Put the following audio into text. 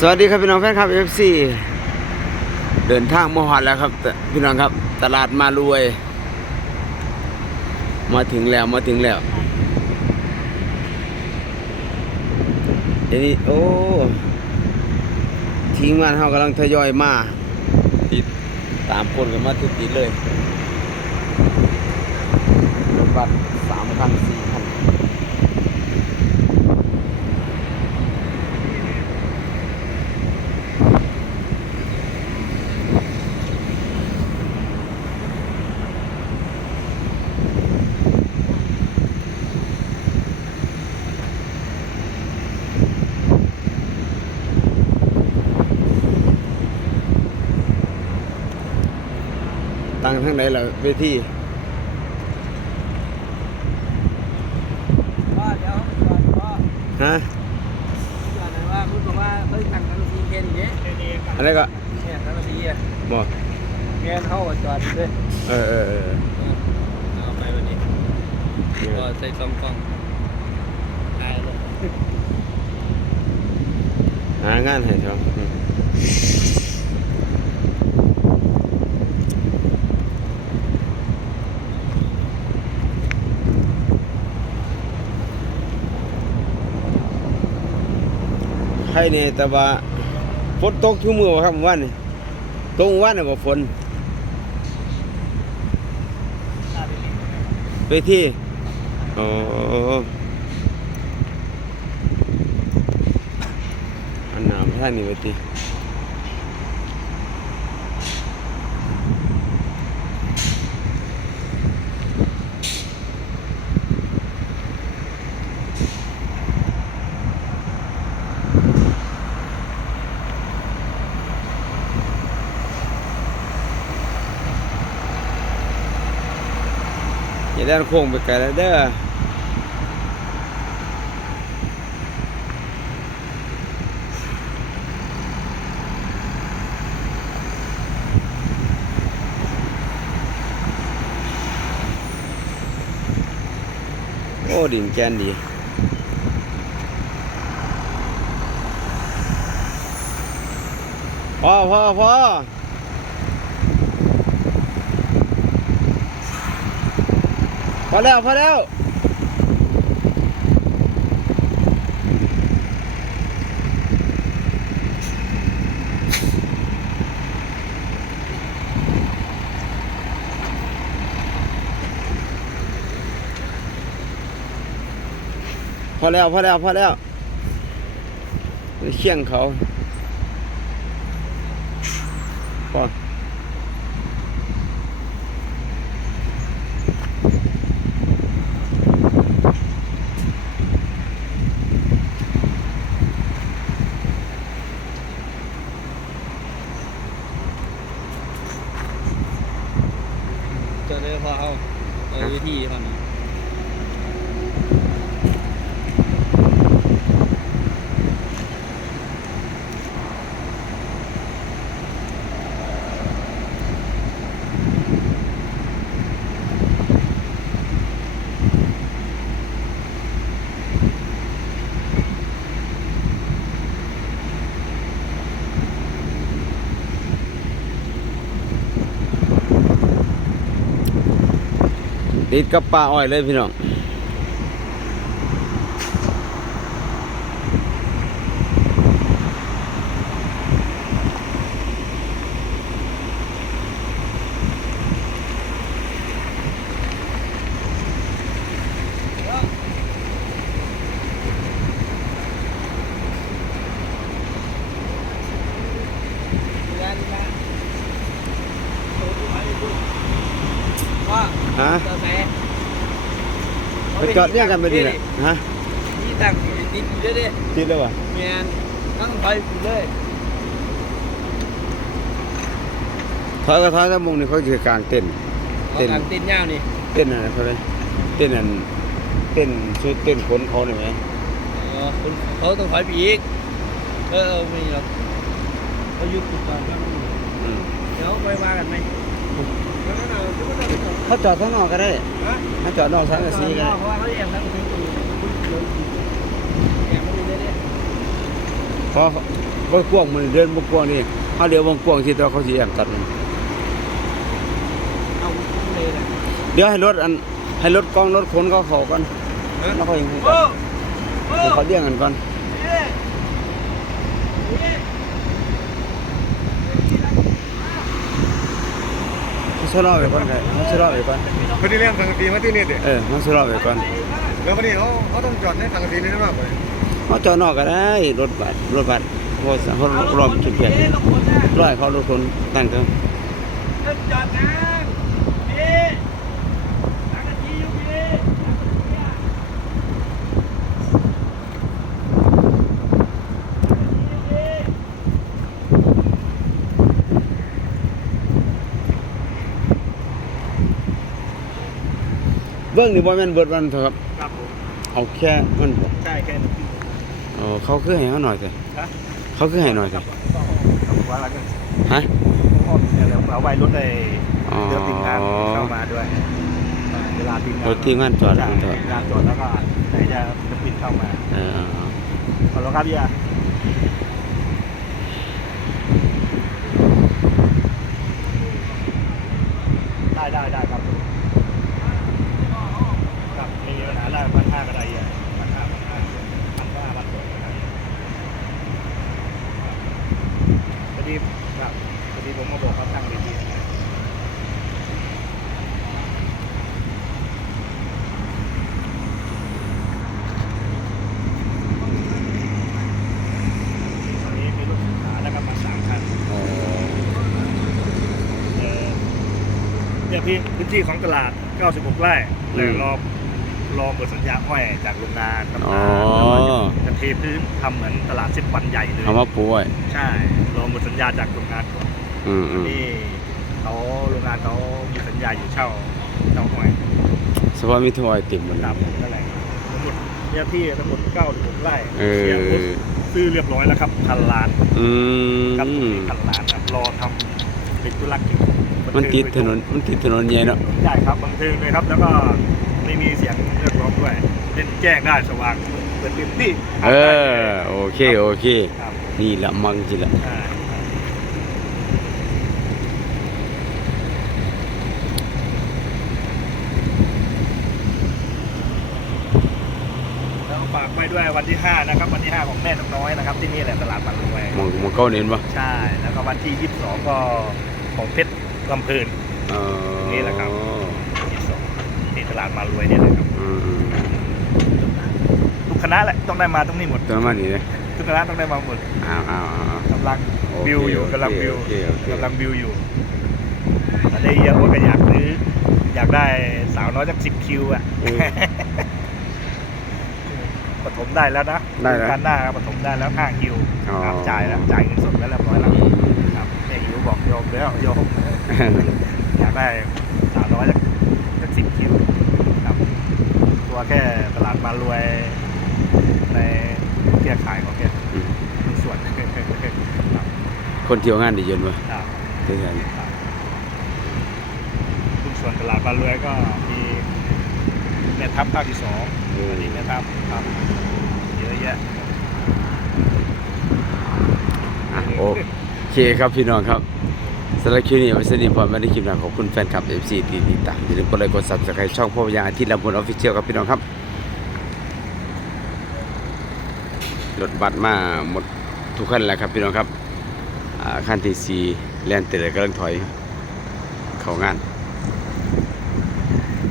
สวัสดีครับพี่น้องแฟนคลับ FC เดินทางมาหอดแล้วครับ พี่น้องครับ ตลาดมารวย มาถึงแล้วมาถึงแล้วเดี๋ยวนี้โอ้ทีมงานเขากำลังทยอยมาติดตามคนกันมาติดติดเลยรถบัสสามคันสี่คัน ตั้งทั้งไหนล่ะเวทีว่าเดี๋ยวก่อนว่าฮะก่อนนะว่าพูดบอกว่าเฮ้ยตั้งกันซีเคนอย่างเงี้ยอะไรก็เนี่ยกันซีอะบอกเคนเข้าจอดเลยเออเออเออเอาไปวันนี้ก็ใส่ซองกล้องตายเลยหางานให้เถอะ ครเนี่ยแต่ว่าฝนตกทุกมือครับเมื่อวานนี้ตกเมื่อวานนี่บ่ฝนไปที่อ๋ออันหนาวท่านนี่ไปที่ อย่าด้านโค้งไปไกลแล้วเด้อโอ้ดินแกนดีพอพอพอ อแล้วพอแล้วพอแล้วพอแล้วพอแล้วเชี่ยงเขาพอ จอดเลยพอเอาเอาวิธีครับ ติดกับปลาอ้อยเลยพี่น้อง ว่า ฮะจอดไหนไปจอดเนี่ยกันไปดีแหละฮะนี่ตั้งติดอยู่ด้วยดิติดแล้ววะแมนตั้งไปอยู่เลยถอยก็ถอยถ้ามุงนี่เขาจะกลางเต้นเอาเต้นทางติดยาวนี่เต้นอะไรเขาเลยเต้นอันเต้นชุดเต้นขนเขาเนี่ยไหมเออคุณเขาต้องถอยไปอีกเออเออไม่หรอกเขายุบจุดก่อนครับอืมเดี๋ยวไปมากันไหม เขาจอดข้างนอกก็ได้ฮะเขาจอดนอกสังกะสีก็ได้เพราะว่าเขาแอบทั้งคืนแอบมาอยู่เรื่อยๆเพราะบ่กว้างมันเดินบ่กว้างนี่เฮาเดี๋ยววงกว้างที่ตัวเขาสิแอมตัดมันเอาเลยนะเดี๋ยวให้รถอันให้รถกองรถขนเขาเข้าก่อนแล้วค่อยฮู้กันเดี๋ยวเขาเลี้ยงกันก่อน เขาชะลอไว้ก่อนได้เขาชะลอไว้ก่อนคนที่เลี้ยงสังกะสีมาที่นี่เด็กเออเขาชะลอไว้ก่อนแล้ววันนี้เขาเขาต้องจอดในสังกะสีนี่มากเลยเขาจอดนอกก็ได้รถบัสรถบัสเพราะว่าเขารอมจุดเพียรร้อยเขารถคนตั้งเถอะจอดนะพี่สังกะสีอยู่พี่ เบิ้งนี่บ่แม่นเบิดวันเถอะครับ ครับผมเอาแค่มันบ่ใช่แค่นี้เออเขาคือให้เขาหน่อยสิฮะเขาคือให้หน่อยสิว่าอะไรกันฮะพ่อเนี่ยเราเอาไว้รถในอ๋อเรือทีมงานเข้ามาด้วยเวลาทีมงานรถทีมงานจอดใช่มันเถอะทีมงานจอดแล้วก็ไหนจะจะปิดเข้ามาเออขอรถครับพี่อาได้ได้ได้ครับครับไม่มีปัญหาได้พันห้าก็ได้อะพันห้าพันห้าพันห้าพันสองก็ได้พอดีครับพอดีผมมาบอกเขา ตั้งดีๆตอนนี้มีรถศึกษาแล้วก็มาสามคันอ๋อเอ่อเนี่ยพี่พื้นที่ของตลาด 96 ไร่เลยรอรอหมดสัญญาอ้อยจากโรงงานทำอ๋องานแล้วก็จะเทพื้นทำเหมือนตลาดสิบวันใหญ่เลยเอามาปูไว้ใช่รอหมดสัญญาจากโรงงานก่อน อืมอืมนี่เขาโรงงานเขามีสัญญาอยู่เช่าเช่าอ้อยสภาพมีถ้วยติ่มมันครับนั่นแหละทั้งหมดเนี่ยพี่ทั้งหมด96ไร่เอสียอ ปุ๊บซื้อเรียบร้อยแล้วครับพันล้านอืครับมพันล้านครับรอทำเป็นธุรกิจมันติดถนน มันติดถนนใหญ่เนาะใช่ครับบันเทิงเลยครับ แล้วก็ไม่มีเสียงเรียกร้องด้วยเล่นแจ้งได้สว่างเปิดเต็มที่เออ โอเค โอเค ครับนี่ละมังจิละใช่ครับแล้วก็ฝากไป ด้วยวันที่ 5 นะครับ วันที่ 5 ของแม่นกน้อยนะครับ ที่นี่แหละตลาดบางรวยมองมองเก้าเน้นปะใช่ แล้วก็วันที่ 22 ก็ของเพชรลำเพลินเออนี่แหละครับ 22ที่ตลาดมารวยเนี่ยแหละครับ อืมอืมทุกคณะแหละต้องได้มาตรงนี้หมด ตัวมานี่เลยทุกคณะต้องได้มาหมดอ้าวอ้าวอ้าว กำลังโอเคบิวอยู่โอเคกำลังบิวโอเคโอเค กำลังบิวอยู่แต่ได้เยอะว่าก็อยากซื้ออยากได้สาวน้อยจากสิบคิวอะอืม ปฐมได้แล้วนะได้แล้วการหน้าปฐมได้แล้วห้าคิวอ๋อครับจ่ายแล้วจ่ายเงินสดแล้วเรียบร้อยแล้วครับแม่อิ๋วบอกโยมแล้วโยมอยากได้สาวน้อยจากจากสิบคิวครับตัวแค่ตลาดมารวยในเครือข่ายของแกอืมทุกส่วนครับคนเที่ยวงานดีเย็นปะครับเที่ยวงานทุกส่วนตลาดบานเรือยก็มี แม่ทัพภาคที่สองอันนี้แม่ทัพครับเยอะแยะอะโอเคครับพี่น้องครับสำหรับคลิปนี้ไว้สนิทพอไม่ได้คลิปหน้าขอบคุณแฟนคลับ FC ที่ติดตามอย่าลืมกดไลค์กด Subscribe ช่องพ่อพยาอาทิตย์ละมุนออฟฟิเชียลครับพี่น้องครับรถบัสมาหมดทุกคันแล้วครับพี่น้องครับอ่าคันที่4แล่นเตอร์กำลังถอย เข้างาน